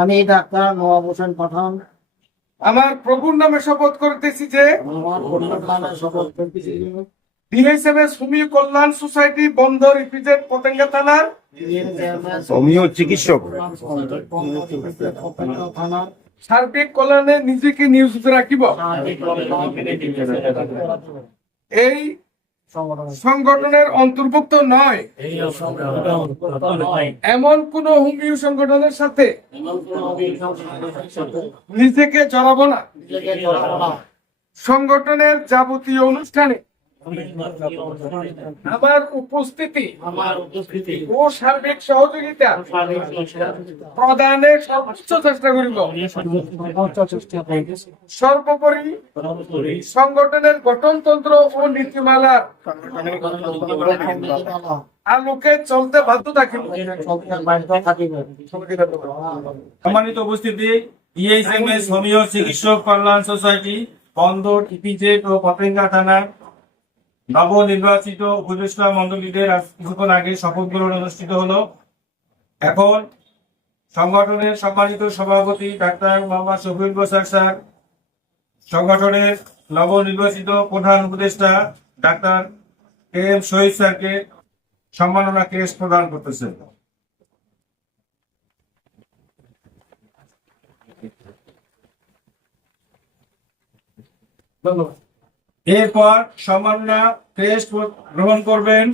আমি ডাক্তার নওয়াব হোসেন পাঠান আমার প্রভুর নামে শপথ করতেছি যে আমার পরিবার নামে শপথ করতেছি যে বিএসএমএস হোমিও কল্যাণ সোসাইটি বন্দর ইপিজেড পতেঙ্গা থানার হোমিও চিকিৎসক থানার সার্বিক কল্যাণে নিজেকে নিয়োজিত রাখিব। এই সংগঠনের অন্তর্ভুক্ত নয় এমন কোন হোমিও সংগঠনের সাথে নিজেকে জড়াবো না। সংগঠনের যাবতীয় অনুষ্ঠানে আমার উপস্থিতি ও সার্বিক সহযোগিতা প্রদানের সর্বোচ্চ চেষ্টা করিব। সর্বোপরি সংগঠনের গঠনতন্ত্র ও নীতিমালার আলোকে চলতে বাধ্য থাকিব। সম্মানিত উপস্থিতি, বিএসএমএস হোমিও চিকিৎসক কল্যাণ সোসাইটি বন্দর ইপিজেড ও পতেঙ্গা থানার নবনির্বাচিত উপদেষ্টা মন্ডলীদের আজ কিছুক্ষণ আগে শপথ গ্রহণ অনুষ্ঠিত হলো। এখন সংগঠনের সম্মানিত সভাপতি ডাক্তার মোহাম্মদ শফিউল বশার স্যার, সংগঠনের নবনির্বাচিত প্রধান উপদেষ্টা ডাক্তার কে এম শহীদ স্যারকে সম্মাননা ক্রেস্ট প্রদান করতেছেন। এরপর সম্মাননা ক্রেস্ট গ্রহণ করবেন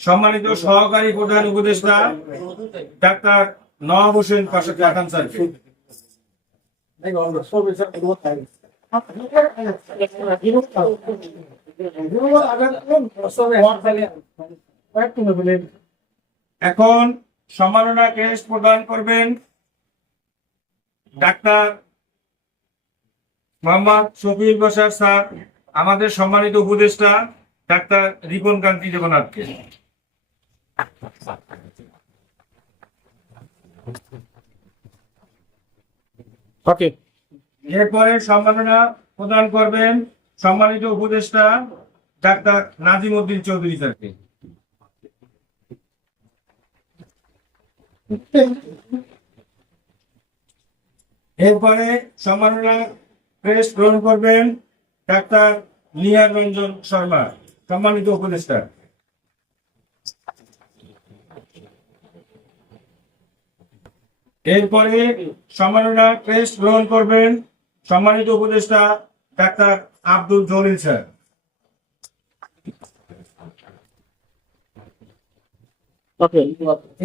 সম্মানিত সহকারী প্রধান উপদেষ্টা ডাক্তার নওয়াব হোসেন পাঠান স্যার। এখন সম্মাননা ক্রেস্ট প্রদান করবেন ডাক্তার মোহাম্মদ শফিউল বশার স্যার, আমাদের সম্মানিত উপদেষ্টা ডাক্তার রিপন কান্তি দেবনাথকে। এরপরে সম্মাননা প্রদান করবেন সম্মানিত উপদেষ্টা ডাক্তার নাজিম উদ্দিন চৌধুরী স্যারকে। এরপরে সম্মাননা ক্রেস্ট গ্রহণ করবেন ডাক্তার নিহার রঞ্জন শর্মা, সম্মানিত উপদেষ্টা। এরপরে সম্মাননা ক্রেস্ট গ্রহণ করবেন সম্মানিত উপদেষ্টা ডাক্তার আব্দুল জলিল স্যার।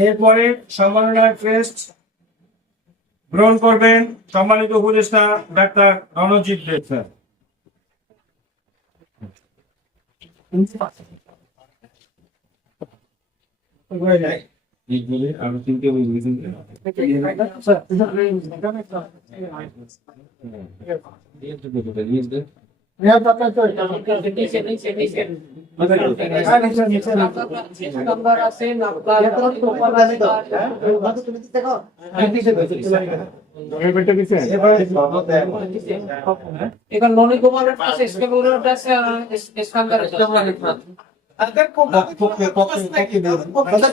এরপরে সম্মাননা ক্রেস্ট গ্রহণ করবেন সম্মানিত উপদেষ্টা ডাক্তার রণজিৎ দেব স্যার। এখন ননী কুমারের কাছে স্কেলগুলোর কাছে